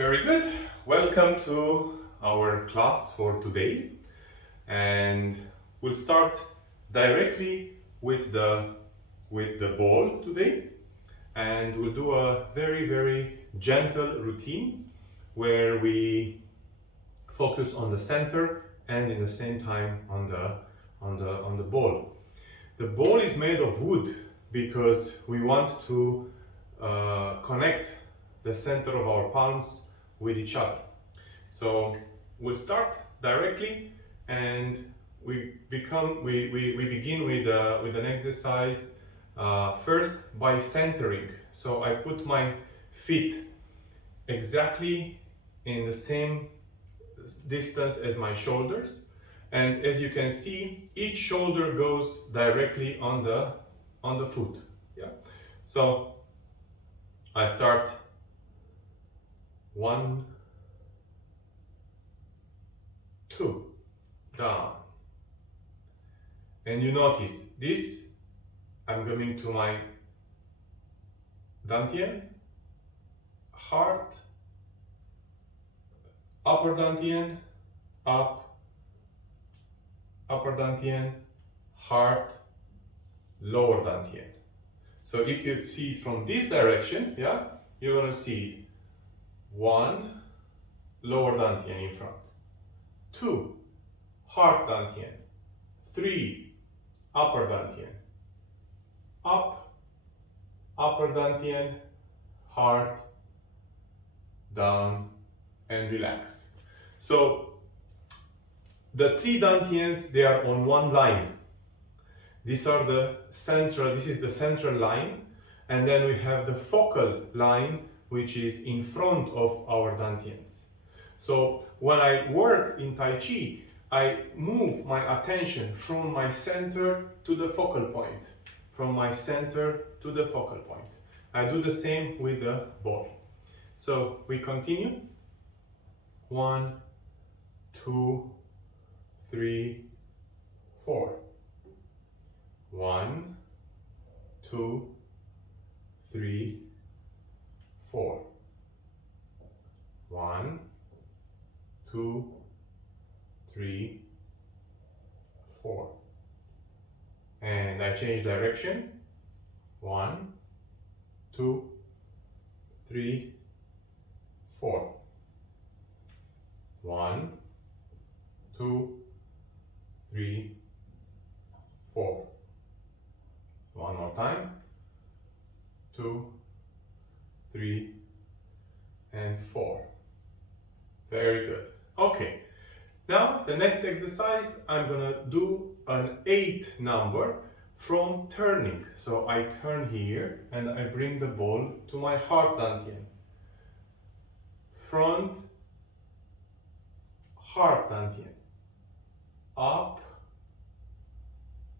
very good. Welcome to our class for today, and we'll start directly with the ball today, and we'll do a very gentle routine where we focus on the center and in the same time on the ball. The ball is made of wood because we want to connect the center of our palms with each other. So we'll start directly, and we begin with an exercise first by centering. So I put my feet exactly in the same distance as my shoulders, and as you can see, each shoulder goes directly on the foot. Yeah. So I start 1, 2, down, and you notice this. I'm coming to my dantian, heart, upper dantian, up, upper dantian, heart, lower dantian. So if you see it from this direction, yeah, you're gonna see 1, lower dantian in front, 2, heart dantian, 3, upper dantian, up, upper dantian, heart, down, and relax. So the 3 dantians, they are on one line. This is the central line, and then we have the focal line, which is in front of our dantians. So when I work in Tai Chi, I move my attention from my center to the focal point, from my center to the focal point. I do the same with the ball. So we continue. 1, 2, 3, 4. 1, 2, 3, 4. 1, 2, 3, 4. And I change direction. 1, 2, 3, 4. 1, 2, 3, 4. One more time. 2, 3, and 4. Very good. Okay. Now the next exercise, I'm gonna do an 8 number from turning. So I turn here and I bring the ball to my heart dantian. Front, heart dantian. Up,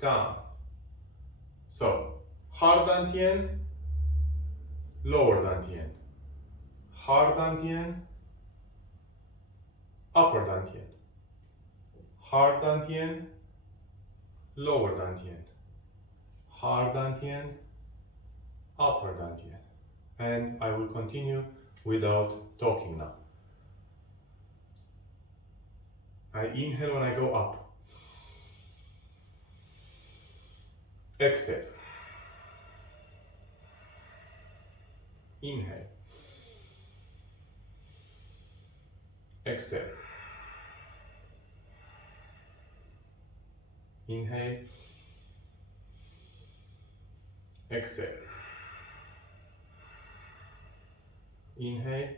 down. So heart dantian, lower dantian. Heart dantian, upper dantian. Heart dantian, lower dantian. Heart dantian, upper dantian. And I will continue without talking now. I inhale when I go up. Exhale. Inhale. Exhale. Inhale. Exhale. Inhale.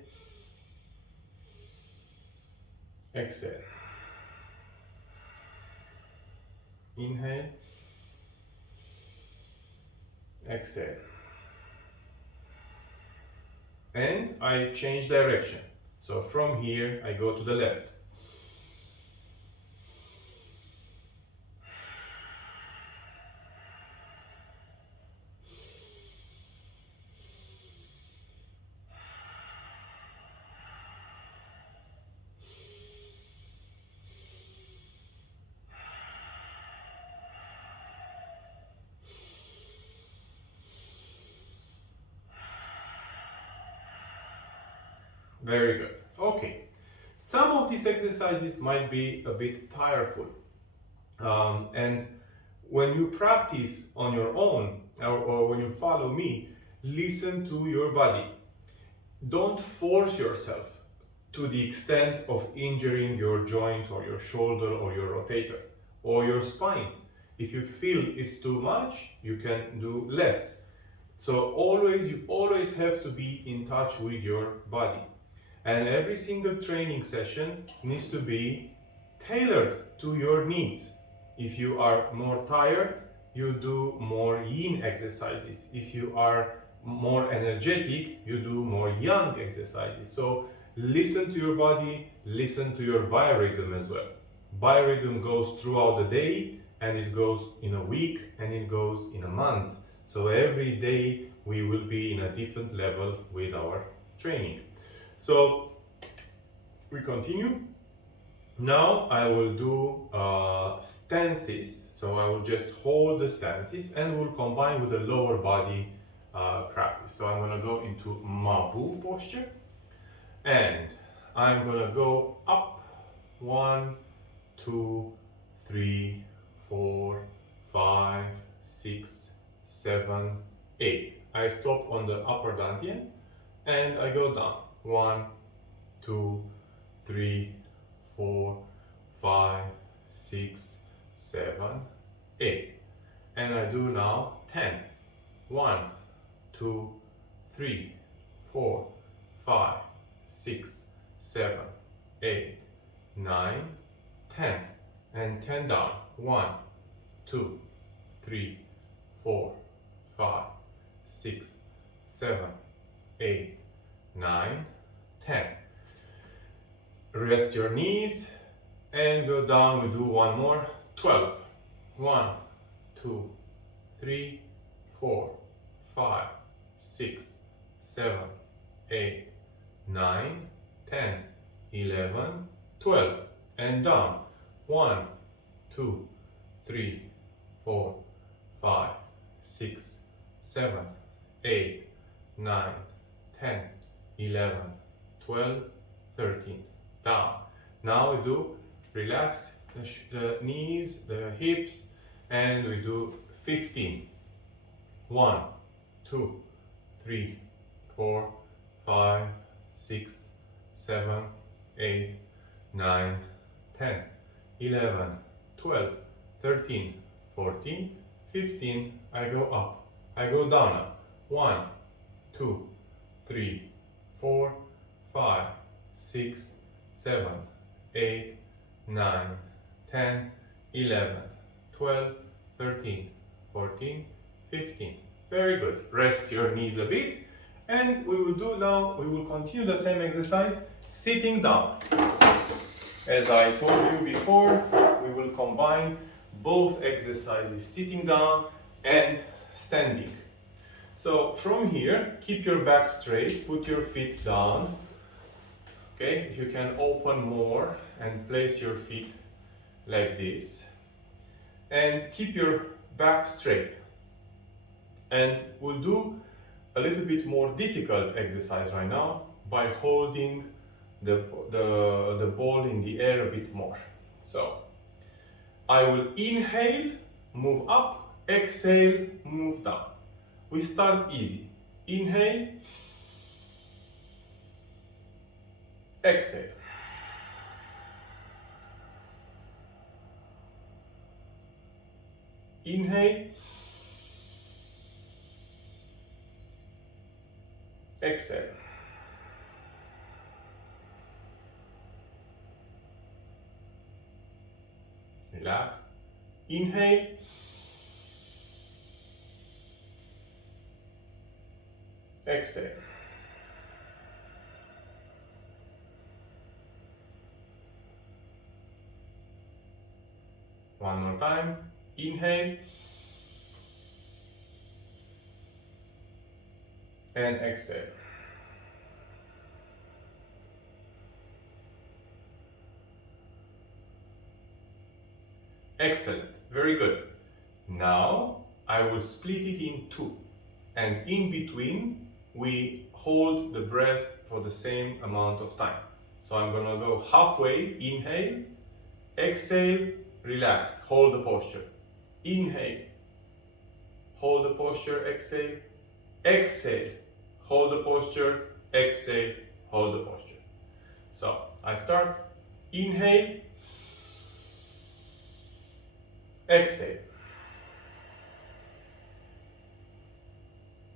Exhale. Inhale. Exhale. And I change direction. So from here I go to the left. Very good. Okay. Some of these exercises might be a bit tireful. And when you practice on your own or when you follow me, listen to your body. Don't force yourself to the extent of injuring your joint or your shoulder or your rotator or your spine. If you feel it's too much, you can do less. So you always have to be in touch with your body. And every single training session needs to be tailored to your needs. If you are more tired, you do more yin exercises. If you are more energetic, you do more yang exercises. So listen to your body, listen to your biorhythm as well. Biorhythm goes throughout the day, and it goes in a week, and it goes in a month. So every day we will be in a different level with our training. So we continue. Now I will do stances. So I will just hold the stances and we'll combine with the lower body practice. So I'm going to go into Mabu posture and I'm going to go up 1, 2, 3, 4, 5, 6, 7, 8. I stop on the upper dantian and I go down. 1, 2, 3, 4, 5, 6, 7, 8. And I do now 10. 1, 2, 3, 4, 5, 6, 7, 8, 9, 10. And 10 down. 1, 2, 3, 4, 5, 6, 7, 8, 9, 10. Rest your knees and go down. We do one more. 12. 1, 2, 3, 4, 5, 6, 7, 8, 9, 10, 11, 12. And down. 1, 2, 3, 4, 5, 6, 7, 8, 9, 10, 11, 12, 13. Down. Now we do relaxed the knees, the hips, and we do 15. 1, 2, 3, 4, 5, 6, 7, 8, 9, 10, 11, 12, 13, 14, 15. I go up. I go down now. 1, 2, 3, 4, 5, 6, 7, 8, 9, 10, 11, 12, 13, 14, 15. Very good. Rest your knees a bit. And we will continue the same exercise sitting down. As I told you before, we will combine both exercises, sitting down and standing. So from here, keep your back straight, put your feet down. Okay, if you can open more and place your feet like this. And keep your back straight. And we'll do a little bit more difficult exercise right now by holding the ball in the air a bit more. So I will inhale, move up, exhale, move down. We start easy. Inhale, exhale. Inhale, exhale. Relax. Inhale. Exhale. One more time. Inhale. And exhale. Excellent. Very good. Now I will split it in two. And in between, we hold the breath for the same amount of time. So I'm gonna go halfway, inhale, exhale, relax, hold the posture. Inhale, hold the posture, exhale, exhale, hold the posture, exhale, hold the posture. So I start, inhale, exhale,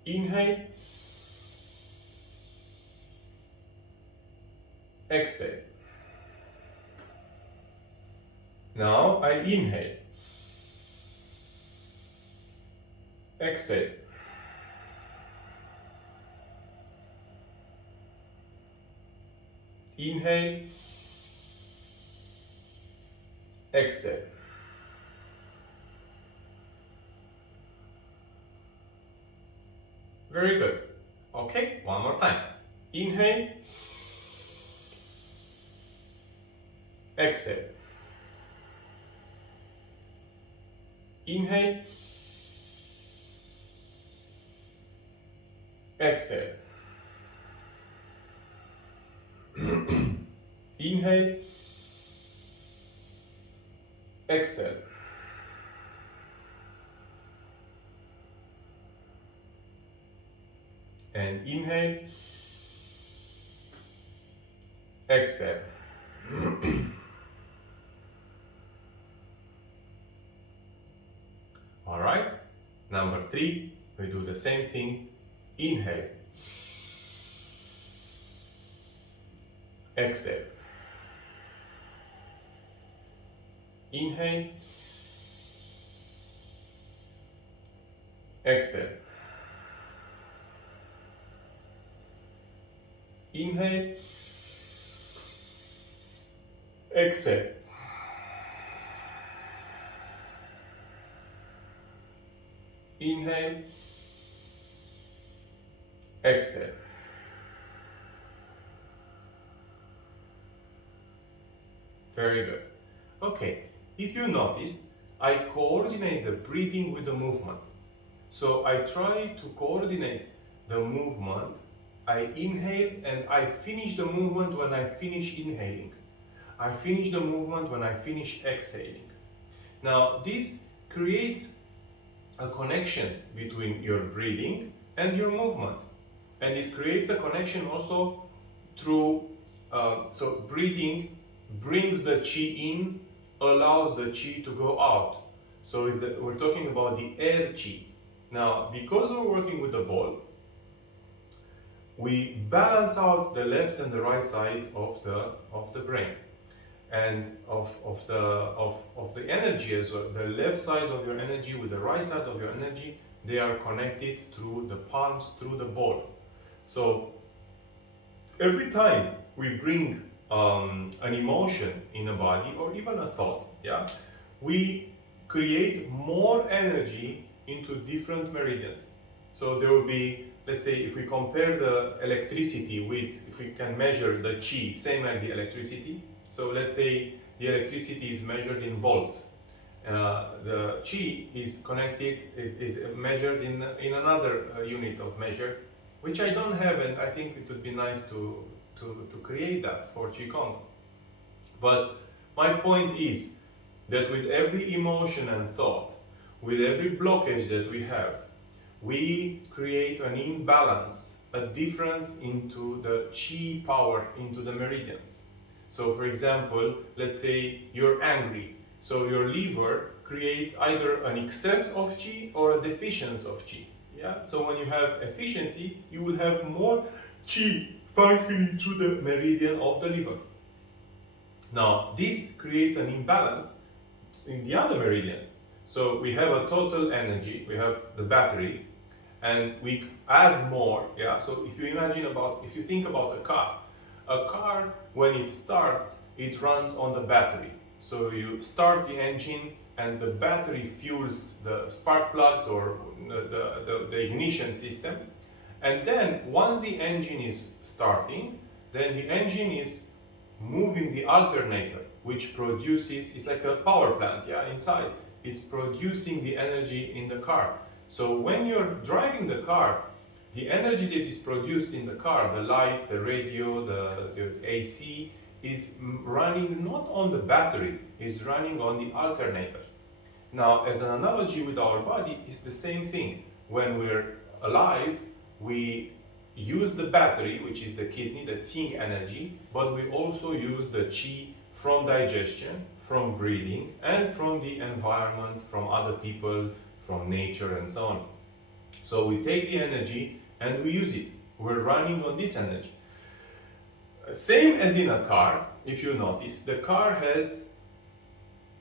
inhale, exhale. Now I inhale, exhale, inhale, exhale. Very good. Okay, one more time. Inhale, exhale. Inhale, exhale. Inhale, exhale. And inhale, exhale. All right, number 3, we do the same thing. Inhale, exhale. Inhale, exhale. Inhale, exhale. Inhale, exhale. Very good. Okay, if you noticed, I coordinate the breathing with the movement. So I try to coordinate the movement. I inhale and I finish the movement when I finish inhaling. I finish the movement when I finish exhaling. Now this creates a connection between your breathing and your movement. And it creates a connection also through, so breathing brings the chi in, allows the chi to go out. So we're talking about the air chi. Now, because we're working with the ball, we balance out the left and the right side of the brain and of the energy as well. The left side of your energy with the right side of your energy, they are connected through the palms, through the ball. So every time we bring an emotion in a body or even a thought, yeah, we create more energy into different meridians. So there will be, let's say, if we compare the electricity with, if we can measure the chi, same like the electricity. So let's say the electricity is measured in volts. The chi is connected, is measured in another unit of measure, which I don't have, and I think it would be nice to create that for Qigong. But my point is that with every emotion and thought, with every blockage that we have, we create an imbalance, a difference into the chi power, into the meridians. So for example, let's say you're angry. So your liver creates either an excess of chi or a deficiency of chi. Yeah? So when you have efficiency, you will have more chi functioning through the meridian of the liver. Now, this creates an imbalance in the other meridians. So we have a total energy, we have the battery, and we add more. Yeah. So if you think about a car when it starts, it runs on the battery. So you start the engine, and the battery fuels the spark plugs or the ignition system. And then once the engine is starting, then the engine is moving the alternator, which produces, it's like a power plant, yeah, inside. It's producing the energy in the car. So when you're driving the car, the energy that is produced in the car, the light, the radio, the AC, is running not on the battery, is running on the alternator. Now, as an analogy with our body, it's the same thing. When we're alive, we use the battery, which is the kidney, the qing energy, but we also use the qi from digestion, from breathing, and from the environment, from other people, from nature, and so on. So we take the energy and we use it. We're running on this energy. Same as in a car, if you notice, the car has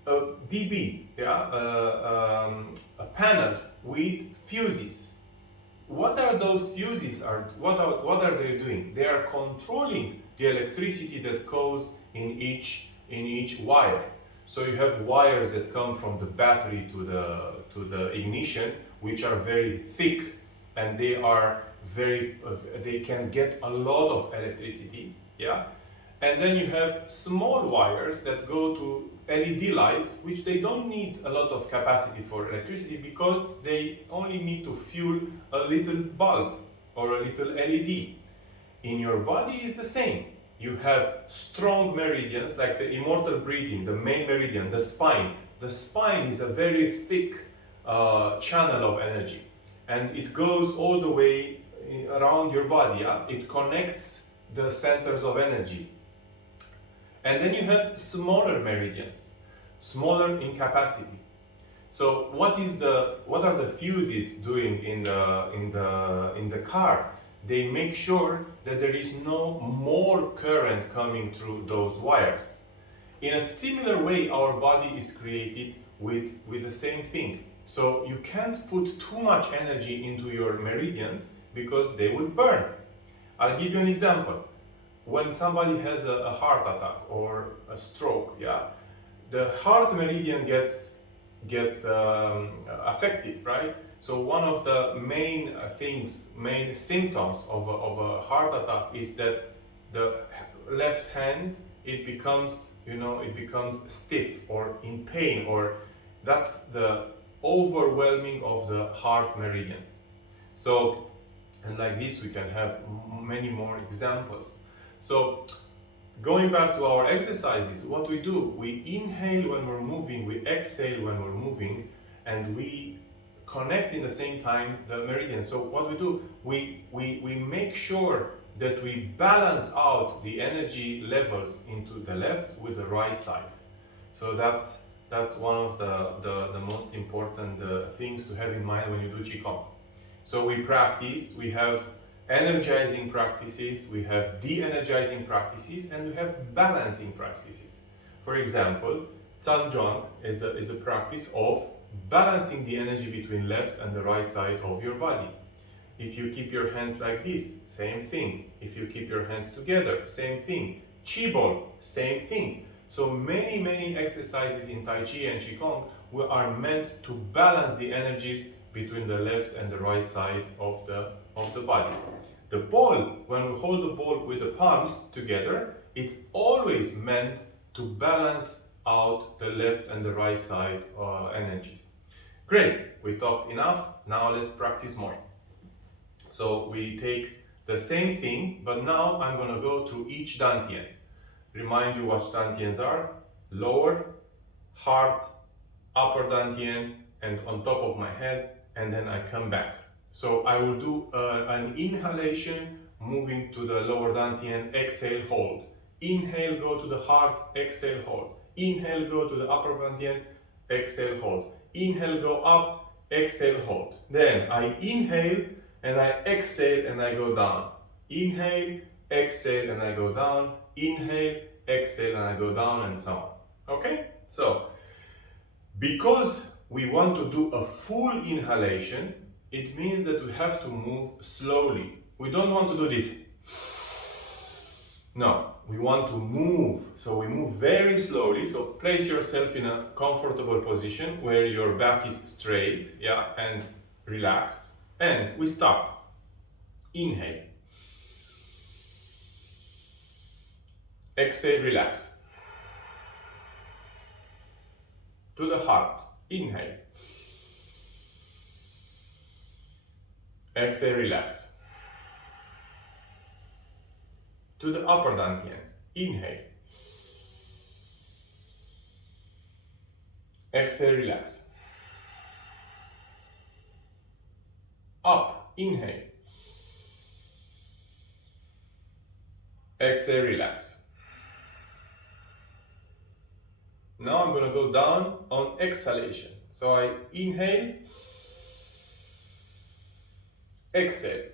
a DB, a panel with fuses. What are those fuses? What are they doing? They are controlling the electricity that goes in each wire. So you have wires that come from the battery to the ignition, which are very thick, and they can get a lot of electricity. Yeah, and then you have small wires that go to LED lights, which they don't need a lot of capacity for electricity because they only need to fuel a little bulb or a little LED. In your body is the same. You have strong meridians like the immortal breathing, the main meridian, the spine. The spine is a very thick channel of energy, and it goes all the way around your body. Yeah? It connects the centers of energy. And then you have smaller meridians, smaller in capacity. So what are the fuses doing in the car? They make sure that there is no more current coming through those wires. In a similar way, our body is created with the same thing. So you can't put too much energy into your meridians because they will burn. I'll give you an example. When somebody has a heart attack or a stroke, the heart meridian gets affected, right? So one of the main symptoms of a heart attack is that the left hand it becomes stiff or in pain, or that's the overwhelming of the heart meridian. So, and like this we can have many more examples. So going back to our exercises, what we do, we inhale when we're moving, we exhale when we're moving, and we connect in the same time the meridian. So what we do, we make sure that we balance out the energy levels into the left with the right side. So that's one of the most important things to have in mind when you do Qigong. So we practice, we have energizing practices, we have de-energizing practices, and we have balancing practices. For example, Zhanzhuang is a practice of balancing the energy between left and the right side of your body. If you keep your hands like this, same thing. If you keep your hands together, same thing. Qi ball, same thing. So many exercises in Tai Chi and Qigong are meant to balance the energies between the left and the right side of the body. The ball, when we hold the ball with the palms together, it's always meant to balance out the left and the right side energies. Great, we talked enough, now let's practice more. So we take the same thing, but now I'm going to go through each dantian. Remind you what dantians are: lower, heart, upper dantian, and on top of my head, and then I come back. So I will do an inhalation, moving to the lower dantian, exhale, hold. Inhale, go to the heart, exhale, hold. Inhale, go to the upper dantian, exhale, hold. Inhale, go up, exhale, hold. Then I inhale and I exhale and I go down. Inhale, exhale and I go down. Inhale, exhale and I go down, and so on. Okay? So, because we want to do a full inhalation, it means that we have to move slowly. We don't want to do this. No, we want to move. So we move very slowly. So place yourself in a comfortable position where your back is straight, and relaxed. And we start. Inhale. Exhale, relax. To the heart. Inhale. Exhale, relax. to the upper dantian. Inhale. Exhale, relax. Up, inhale. Exhale, relax. Now I'm going to go down on exhalation. So I inhale, exhale.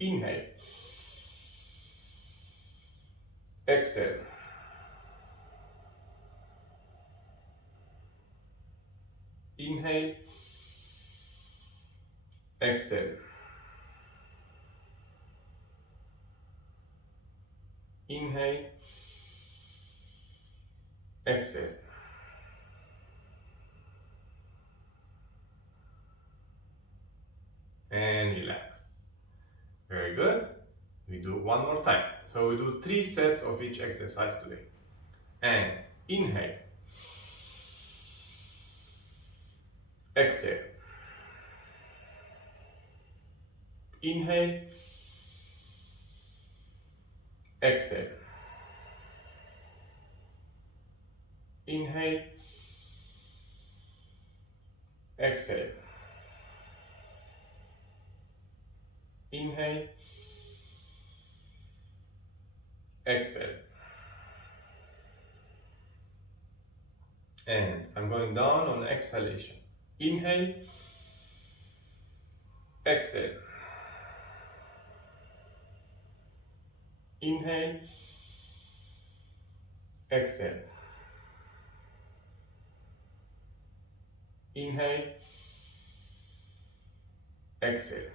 Inhale. Exhale. Inhale. Exhale. Inhale. Exhale. And relax. Very good. We do one more time. So we do 3 sets of each exercise today. And inhale. Exhale. Inhale. Exhale. Inhale. Exhale. Inhale. Exhale. And I'm going down on exhalation. Inhale. Exhale. Inhale. Exhale. Inhale. Exhale.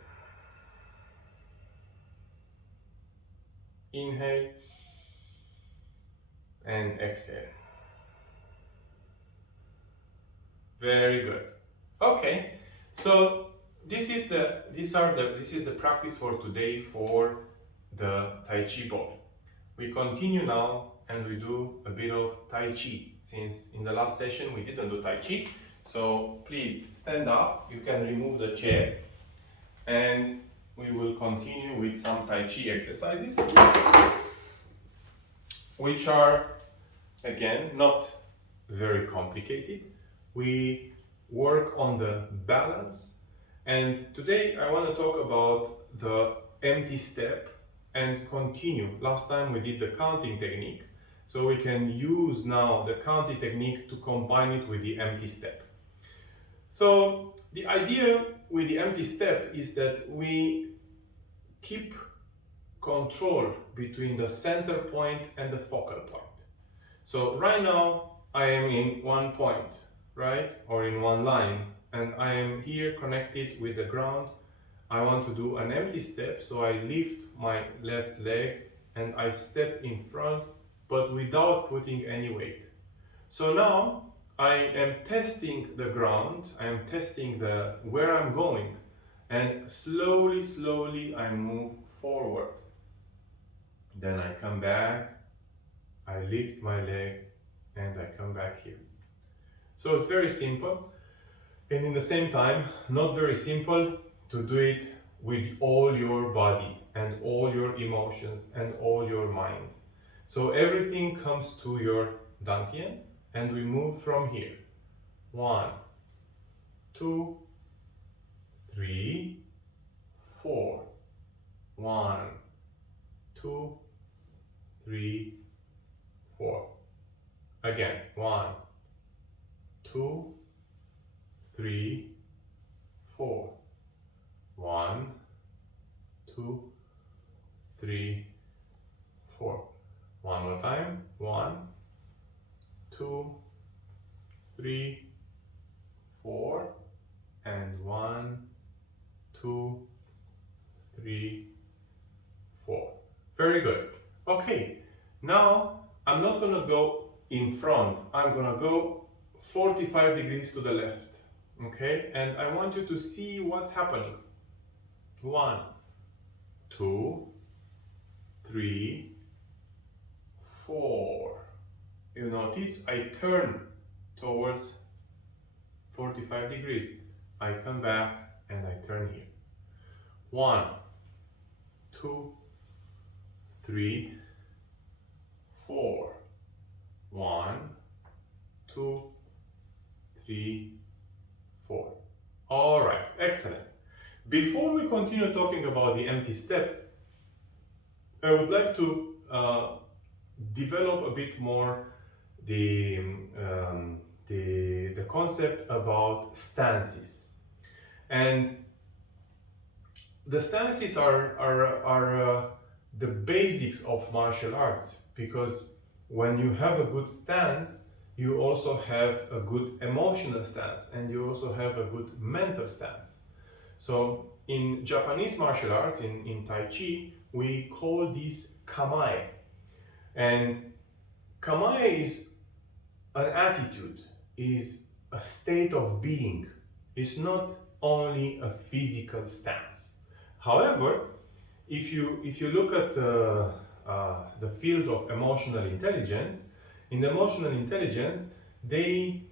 Inhale. And exhale. Very good. Okay, so this is the practice for today for the Tai Chi ball. We continue now and we do a bit of Tai Chi, since in the last session we didn't do Tai Chi. So please stand up, you can remove the chair, and we will continue with some Tai Chi exercises, which are, again, not very complicated. We work on the balance, and today I want to talk about the empty step and continue. Last time we did the counting technique, so we can use now the counting technique to combine it with the empty step. So the idea with the empty step is that we keep control between the center point and the focal point. So right now I am in one point, right? Or in one line, and I am here connected with the ground. I want to do an empty step, so I lift my left leg and I step in front, but without putting any weight. So now I am testing the ground, I am testing where I'm going, and slowly I move forward. Then I come back, I lift my leg, and I come back here. So it's very simple, and in the same time, not very simple to do it with all your body and all your emotions and all your mind. So everything comes to your dantian, and we move from here. 1, 2, 3, 4. 1, 2, 3, 4. Again, 1, 2, 3, 4. 1, 2, 3, 4. One more time. 1, 2, 3, 4, and 1, 2, 3, 4. Very good. Okay, now I'm not going to go in front. I'm going to go 45 degrees to the left. Okay, and I want you to see what's happening. 1, 2, 3, 4. You notice I turn towards 45 degrees. I come back and I turn here. 1, 2, 3, 4. 1, 2, 3, 4. All right, excellent. Before we continue talking about the empty step, I would like to develop a bit more the concept about stances. And the stances are the basics of martial arts, because when you have a good stance, you also have a good emotional stance, and you also have a good mental stance. So in Japanese martial arts, in Tai Chi, we call this kamae. And kamae is an attitude, is a state of being. It's not only a physical stance. However, if you look at the field of emotional intelligence, in emotional intelligence, they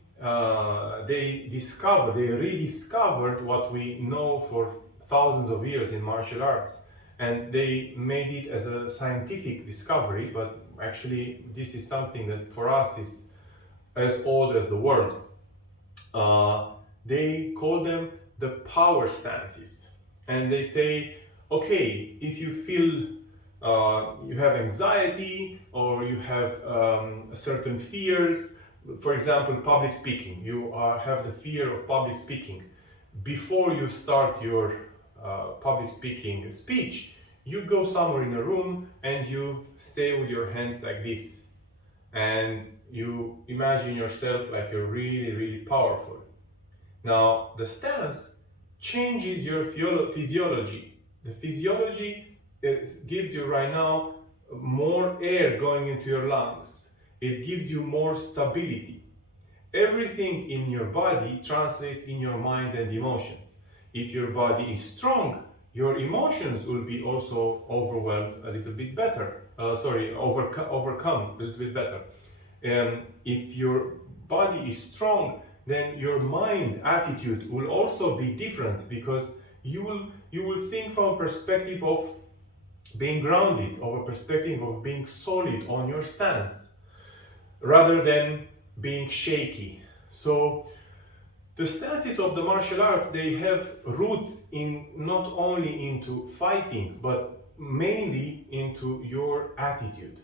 rediscovered what we know for thousands of years in martial arts, and they made it as a scientific discovery. But actually, this is something that for us is as old as the world. They call them the power stances, and they say, okay, if you feel you have anxiety, or you have certain fears, for example, public speaking, you have the fear of public speaking. Before you start your public speaking speech, you go somewhere in a room and you stay with your hands like this, and you imagine yourself like you're really, really powerful. Now, the stance changes your physiology. The physiology gives you right now more air going into your lungs. It gives you more stability. Everything in your body translates in your mind and emotions. If your body is strong, your emotions will be also overwhelmed a little bit better. Overcome a little bit better. If your body is strong, then your mind attitude will also be different, because you will think from a perspective of being grounded, or a perspective of being solid on your stance, rather than being shaky. So the stances of the martial arts, they have roots in not only into fighting, but mainly into your attitude.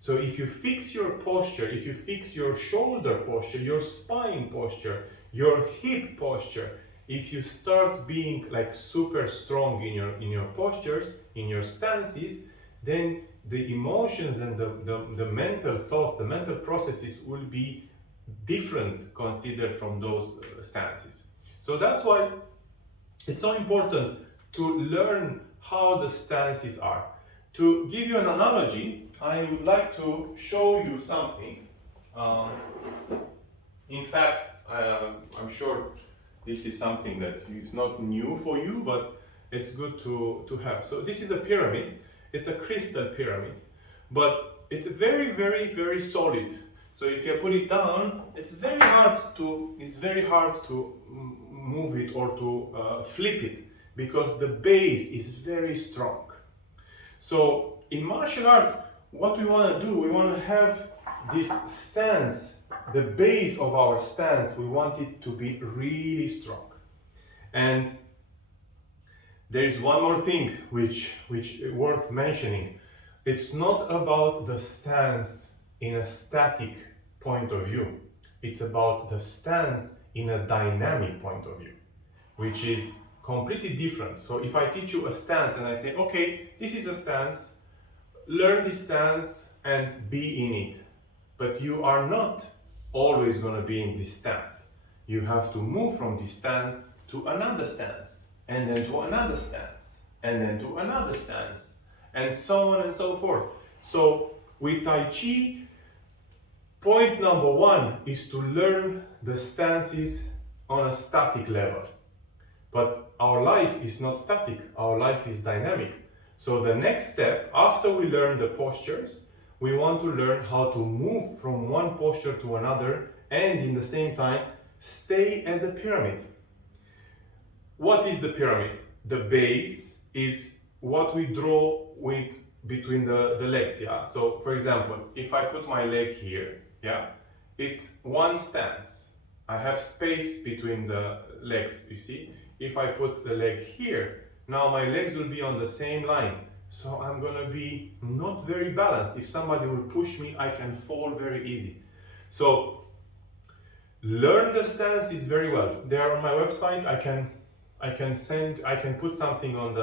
So if you fix your posture, if you fix your shoulder posture, your spine posture, your hip posture, if you start being like super strong in your postures, in your stances, then the emotions and the mental thoughts, the mental processes will be different considered from those stances. So that's why it's so important to learn how the stances are. To give you an analogy, I would like to show you something. In fact, I'm sure this is something that is not new for you, but it's good to have. So this is a pyramid. It's a crystal pyramid, but it's very, very, very solid. So if you put it down, it's very hard to move it or to flip it, because the base is very strong. So in martial arts, what we want to do, we want to have this stance, the base of our stance, we want it to be really strong. And there is one more thing which worth mentioning. It's not about the stance in a static point of view. It's about the stance in a dynamic point of view, which is completely different. So if I teach you a stance and I say, okay, this is a stance, learn this stance and be in it. But you are not always going to be in this stance. You have to move from this stance to another stance, and then to another stance, and then to another stance, and so on and so forth. So with Tai Chi, point number one is to learn the stances on a static level. But our life is not static, our life is dynamic. So the next step, after we learn the postures, we want to learn how to move from one posture to another, and in the same time, stay as a pyramid. what is the pyramid? The base is what we draw with between the legs, yeah? So for example, if I put my leg here, yeah, it's one stance. I have space between the legs, you see? If I put the leg here, now my legs will be on the same line. So I'm gonna be not very balanced. If somebody will push me, I can fall very easy. So learn the stances very well. They are on my website. I can put something on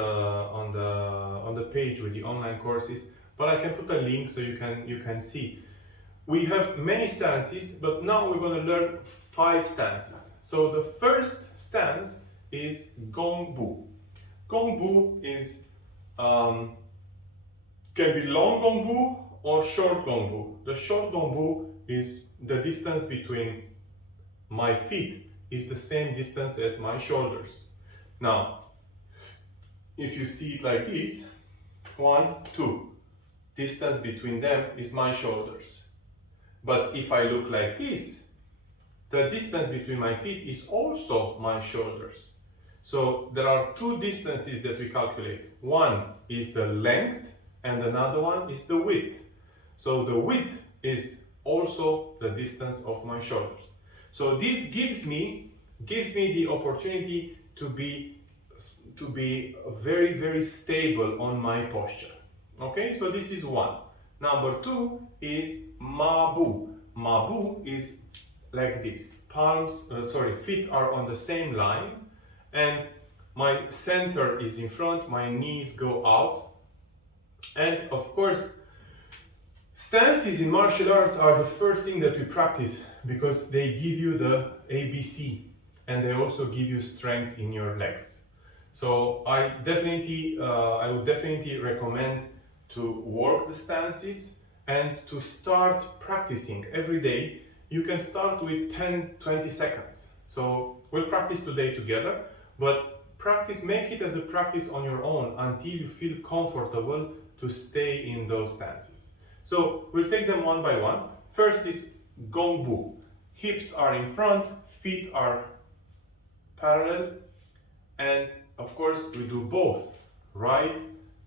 the page with the online courses, but I can put a link so you can see. We have many stances, but now we're going to learn 5 stances. So the first stance is Gongbu. Gongbu is can be long Gongbu or short Gongbu. The short Gongbu is the distance between my feet is the same distance as my shoulders. Now, if you see it like this, 1, 2, distance between them is my shoulders. But if I look like this, the distance between my feet is also my shoulders. So there are 2 distances that we calculate. One is the length and another one is the width. So the width is also the distance of my shoulders. So this gives me the opportunity to be very, very stable on my posture. Okay, so this is 1. Number 2 is Mabu. Mabu is like this. Feet are on the same line, and my center is in front, my knees go out. And of course, stances in martial arts are the first thing that we practice because they give you the ABC and they also give you strength in your legs. So I would definitely recommend to work the stances and to start practicing every day. You can start with 10-20 seconds. So we'll practice today together, but make it as a practice on your own until you feel comfortable to stay in those stances. So we'll take them one by one. First is Gongbu. Hips are in front, feet are parallel, and of course we do both right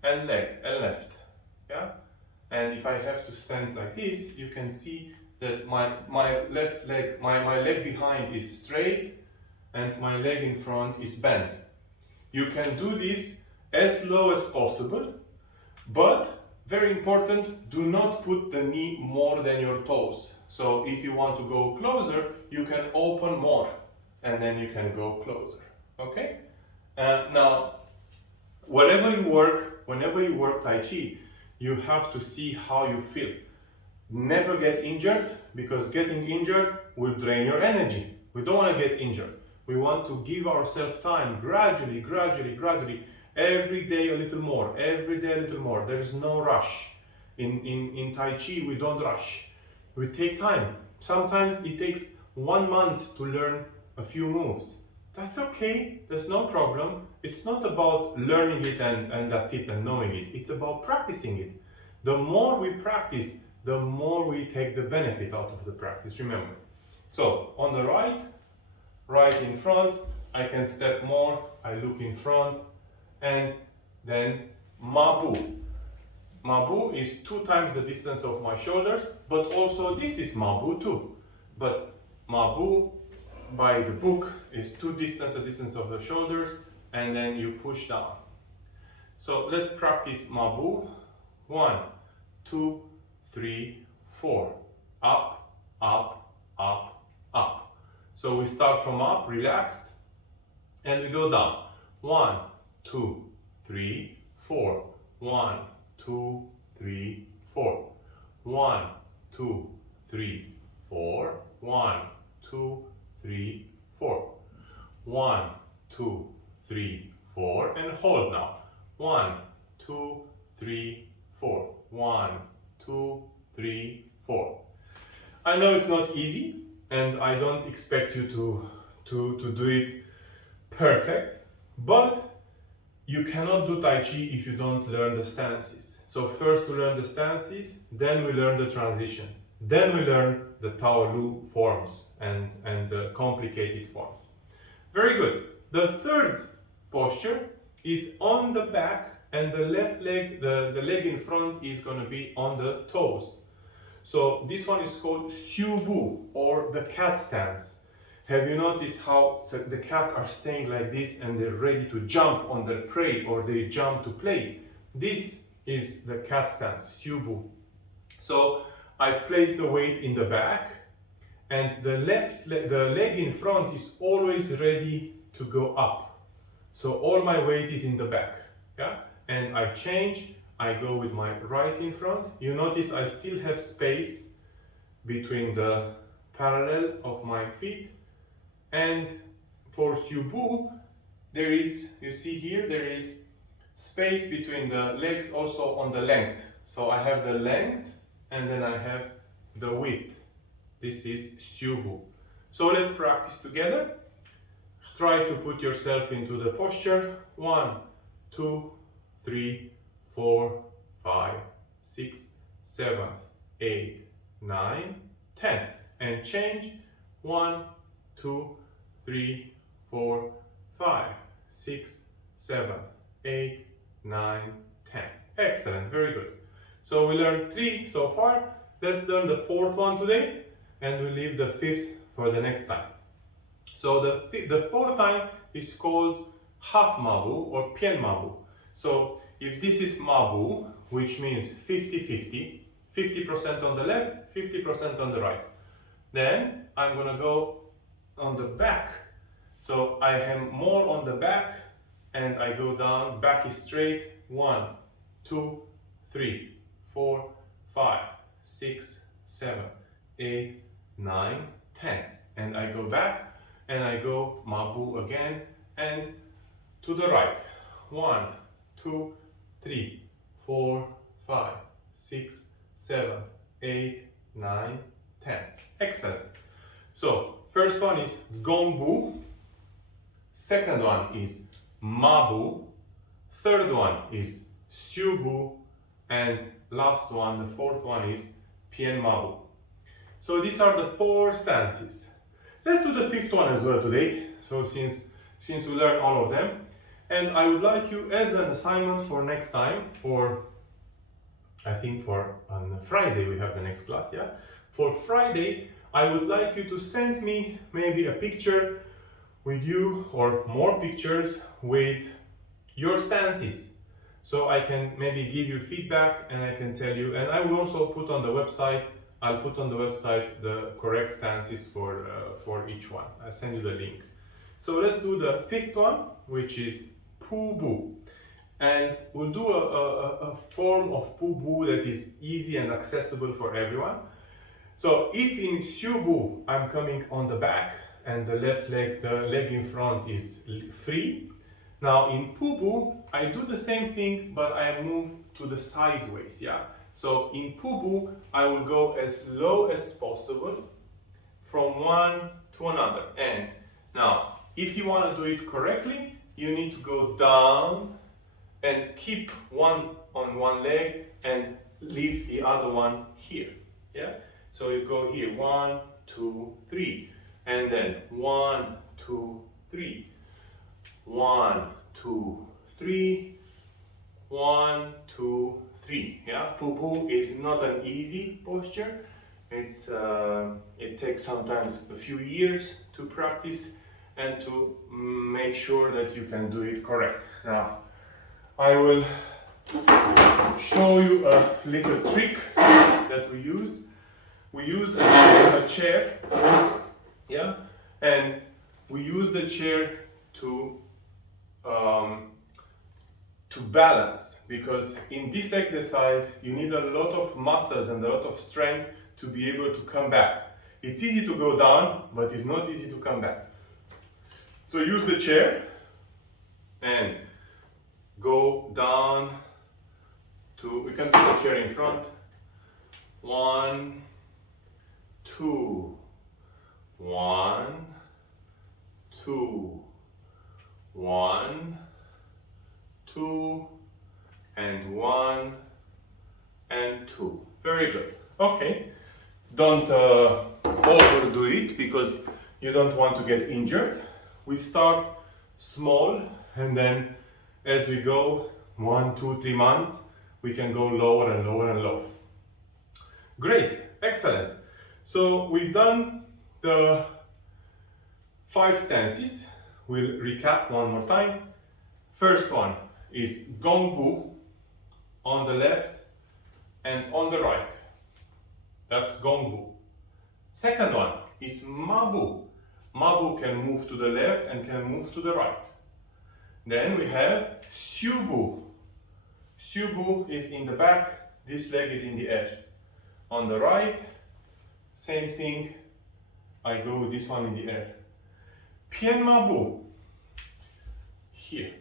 and left. Yeah? And if I have to stand like this, you can see that my left leg, my leg behind is straight and my leg in front is bent. You can do this as low as possible, but very important, do not put the knee more than your toes. So if you want to go closer, you can open more and then you can go closer. Okay? Now, whenever you work Tai Chi, you have to see how you feel. Never get injured, because getting injured will drain your energy. We don't want to get injured. We want to give ourselves time, gradually, every day a little more, every day a little more. There is no rush. In Tai Chi, we don't rush. We take time. Sometimes it takes 1 month to learn a few moves. That's okay, there's no problem. It's not about learning it and that's it and knowing it. It's about practicing it. The more we practice, the more we take the benefit out of the practice, remember. So, on the right in front, I can step more, I look in front, and then Mabu. Mabu is 2 times the distance of my shoulders, but also this is Mabu too. But Mabu, by the book, is the distance of the shoulders, and then you push down. So let's practice Mabu. 1, 2, 3, 4. Up, up, up, up. So we start from up, relaxed, and we go down. 1, 2, 3, 4. 1, 2, 3, 4. 1, 2, 3, 4. 1, 2, 3, 4. 1, 2, 3, 4. And hold now. 1, 2, 3, 4. 1, 2, 3, 4. I know it's not easy, and I don't expect you to do it perfect, but you cannot do Tai Chi if you don't learn the stances. So first we learn the stances, then we learn the transition, then we learn the Tao Lu forms and the complicated forms. Very good. The third posture is on the back, and the left leg, the leg in front is going to be on the toes. So this one is called Syubu, or the cat stance. Have you noticed how the cats are staying like this and they're ready to jump on their prey, or they jump to play? This is the cat stance, Syubu. So I place the weight in the back, and the leg in front is always ready to go up. So all my weight is in the back, yeah? And I change, I go with my right in front. You notice I still have space between the parallel of my feet. And for Syubu, there is, you see here, there is space between the legs also on the length. So I have the length and then I have the width. This is Syubu. So let's practice together. Try to put yourself into the posture. 1, 2, 3, 4, 5, 6, 7, 8, 9, 10. And change. 1, 2, 3, 4, 5, 6, 7, 8, 9, 10. Excellent, very good. So we learned 3 so far. Let's learn the 4th one today, and we leave the 5th for the next time. So the 4th time is called half mabu or pian mabu. So if this is mabu, which means 50-50, 50% on the left, 50% on the right, then I'm gonna go on the back. So I am more on the back, and I go down, back is straight. 1, 2, 3, 4, 5, 6, 7, 8, 9, 10. And I go back, and I go mabu again, and to the right. 1, 2, 3, 4, 5, 6, 7, 8, 9, 10. Excellent. So first one is gongbu, second one is mabu, third one is syubu, and last one, the 4th one, is pian mabu. So these are the 4 stances. Let's do the 5th one as well today. So since we learned all of them, and I would like you, as an assignment for next time, I think on Friday we have the next class, yeah? For Friday, I would like you to send me maybe a picture with you, or more pictures with your stances. So I can maybe give you feedback, and I can tell you, and I will also put on the website, I'll put on the website the correct stances for each one. I'll send you the link. So let's do the 5th one, which is Pubu. And we'll do a form of Pubu that is easy and accessible for everyone. So if in Syubu I'm coming on the back and the left leg, the leg in front is free. Now in Pubu, I do the same thing, but I move to the sideways, yeah? So in Pubu, I will go as low as possible from one to another. And now, if you want to do it correctly, you need to go down and keep one on one leg and leave the other one here, yeah? So you go here, 1, 2, 3, and then 1, 2, 3, 1, 2, 3, 1, 2, 3. Yeah, Pubu is not an easy posture. It takes sometimes a few years to practice and to make sure that you can do it correct. Now, I will show you a little trick that we use. We use a chair, yeah, and we use the chair to balance, because in this exercise you need a lot of muscles and a lot of strength to be able to come back. It's easy to go down, but it's not easy to come back. So use the chair and go down to, we can put the chair in front. 1, 2, 1, 2, 1, 2, and 1, and 2. Very good. Okay. Don't overdo it, because you don't want to get injured. We start small and then as we go 1, 2, 3 months, we can go lower and lower and lower. Great, excellent. So we've done the 5 stances. We'll recap one more time. First one is Gongbu on the left and on the right. That's Gongbu. Second one is Mabu. Mabu can move to the left and can move to the right. Then we have Syubu. Syubu is in the back, this leg is in the air. On the right, same thing, I go with this one in the air. Pianmabu, here.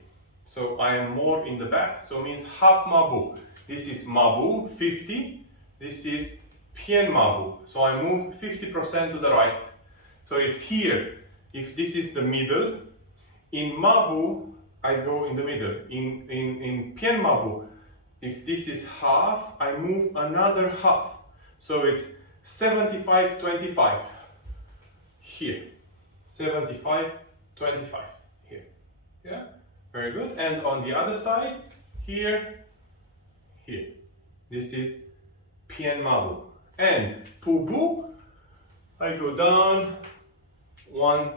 So I am more in the back, so it means half Mabu. This is Mabu, 50. This is Pianmabu. So I move 50% to the right. So if this is the middle, in Mabu, I go in the middle. In Pianmabu, if this is half, I move another half. So it's 75-25 here. 75-25 here. Yeah, very good. And on the other side, here. This is Pianmabu. And Pubu, I go down, 1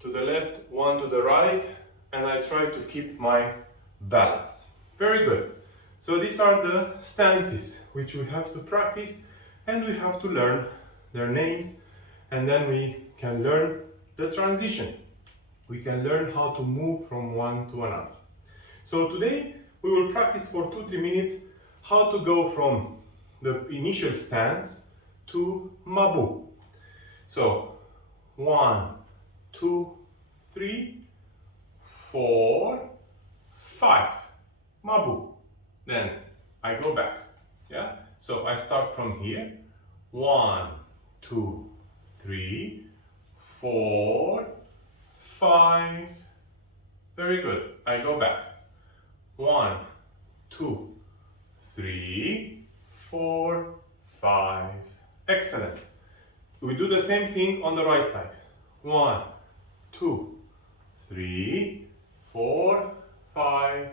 to the left, 1 to the right, and I try to keep my balance. Very good. So these are the stances which we have to practice, and we have to learn their names, and then we can learn the transition. We can learn how to move from one to another. So today we will practice for 2-3 minutes how to go from the initial stance to Mabu. So 1, 2, 3, 4, 5, Mabu. Then I go back. Yeah. So I start from here. 1, 2, 3, 4, 5. Very good. I go back. 1, 2, 3, 4, 5. Excellent. We do the same thing on the right side. 1, 2, 3, 4, 5,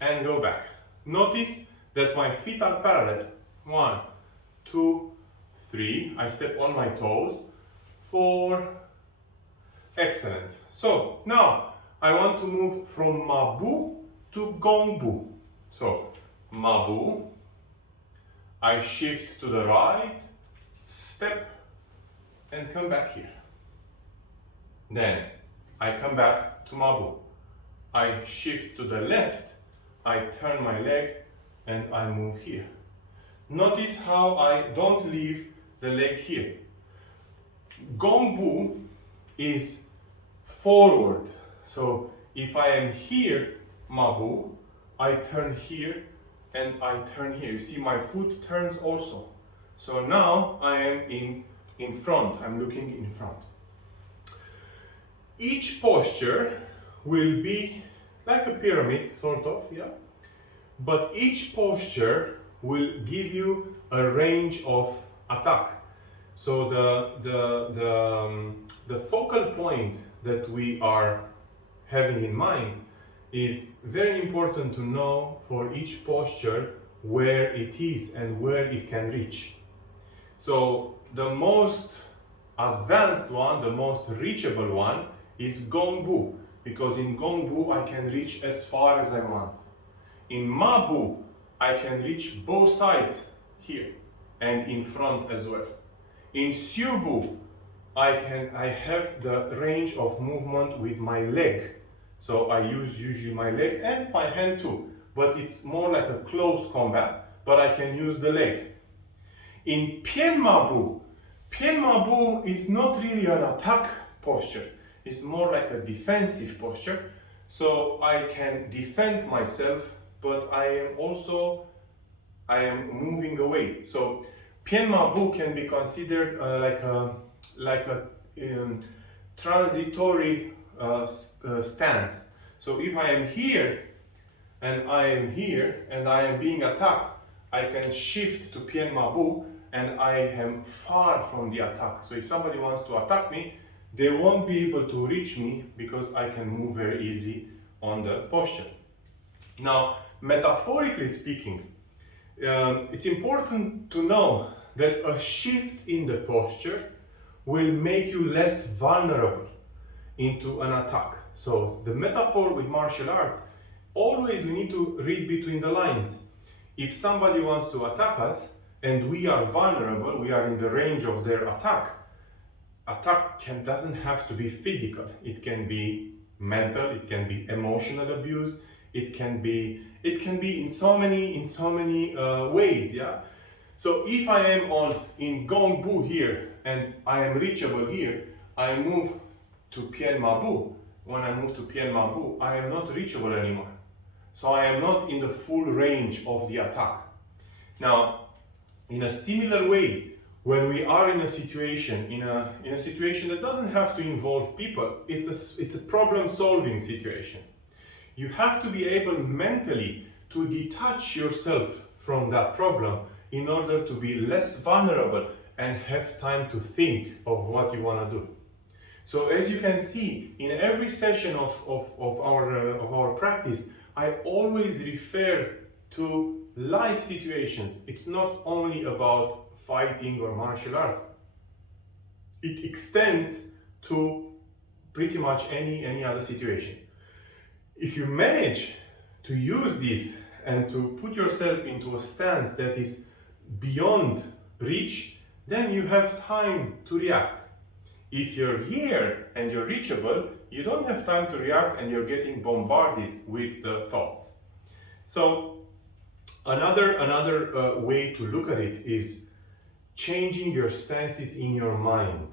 and go back. Notice that my feet are parallel. 1, 2, 3. I step on my toes. 4. Excellent. So now I want to move from Mabu to Gongbu. So Mabu, I shift to the right, step, and come back here. Then I come back to Mabu. I shift to the left, I turn my leg, and I move here. Notice how I don't leave the leg here. Gongbu is forward. So if I am here, Mabu, I turn here and I turn here. You see my foot turns also. So now I am in front, I'm looking in front. Each posture will be like a pyramid, sort of, yeah? But each posture will give you a range of attack. So the focal point that we are having in mind is very important to know for each posture where it is and where it can reach. So the most advanced one, the most reachable one is Gongbu, because in Gongbu I can reach as far as I want. In Mabu I can reach both sides here and in front as well. In Syubu I have the range of movement with my leg. So I use usually my leg and my hand too, but it's more like a close combat, but I can use the leg. In Pianmabu, Pianmabu is not really an attack posture, it's more like a defensive posture. So I can defend myself, but I am moving away. So Pianmabu can be considered like a transitory stance. So if I am here and I am here and I am being attacked, I can shift to Pianmabu and I am far from the attack. So if somebody wants to attack me, they won't be able to reach me because I can move very easily on the posture. Now, metaphorically speaking, it's important to know that a shift in the posture will make you less vulnerable into an attack. So the metaphor with martial arts, always we need to read between the lines. If somebody wants to attack us and we are vulnerable, we are in the range of their attack, doesn't have to be physical. It can be mental, it can be emotional abuse, it can be in so many ways, yeah. So if I am in Gong Bu here and I am reachable here, I move to Pien Ma Bu. When I move to Pien Ma Bu, I am not reachable anymore. So I am not in the full range of the attack. Now, in a similar way, when we are in a situation that doesn't have to involve people, it's a problem-solving situation. You have to be able mentally to detach yourself from that problem in order to be less vulnerable and have time to think of what you want to do. So as you can see, in every session of our practice, I always refer to life situations. It's not only about fighting or martial arts. It extends to pretty much any other situation. If you manage to use this and to put yourself into a stance that is beyond reach, then you have time to react. If you're here and you're reachable, you don't have time to react and you're getting bombarded with the thoughts. So another way to look at it is changing your stances in your mind.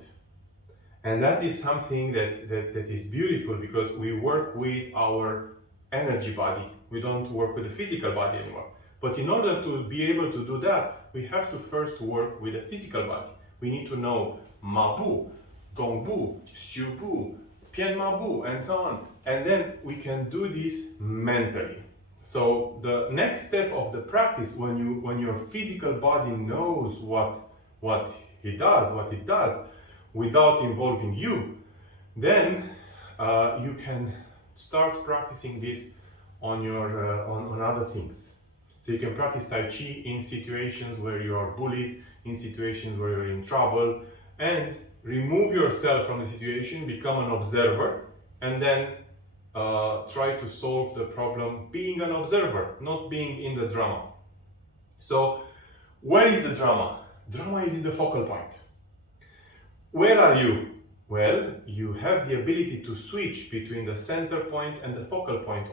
And that is something that is beautiful, because we work with our energy body. We don't work with the physical body anymore. But in order to be able to do that, we have to first work with the physical body. We need to know Ma Bu, Gong Bu, Xiu Bu, Pien Ma Bu, and so on. And then we can do this mentally. So the next step of the practice, when your physical body knows what it does, without involving you, then you can start practicing this on other things. So you can practice Tai Chi in situations where you are bullied, in situations where you're in trouble, and remove yourself from the situation, become an observer, and then try to solve the problem being an observer, not being in the drama. So where is the drama? Drama is in the focal point. Where are you? Well, you have the ability to switch between the center point and the focal point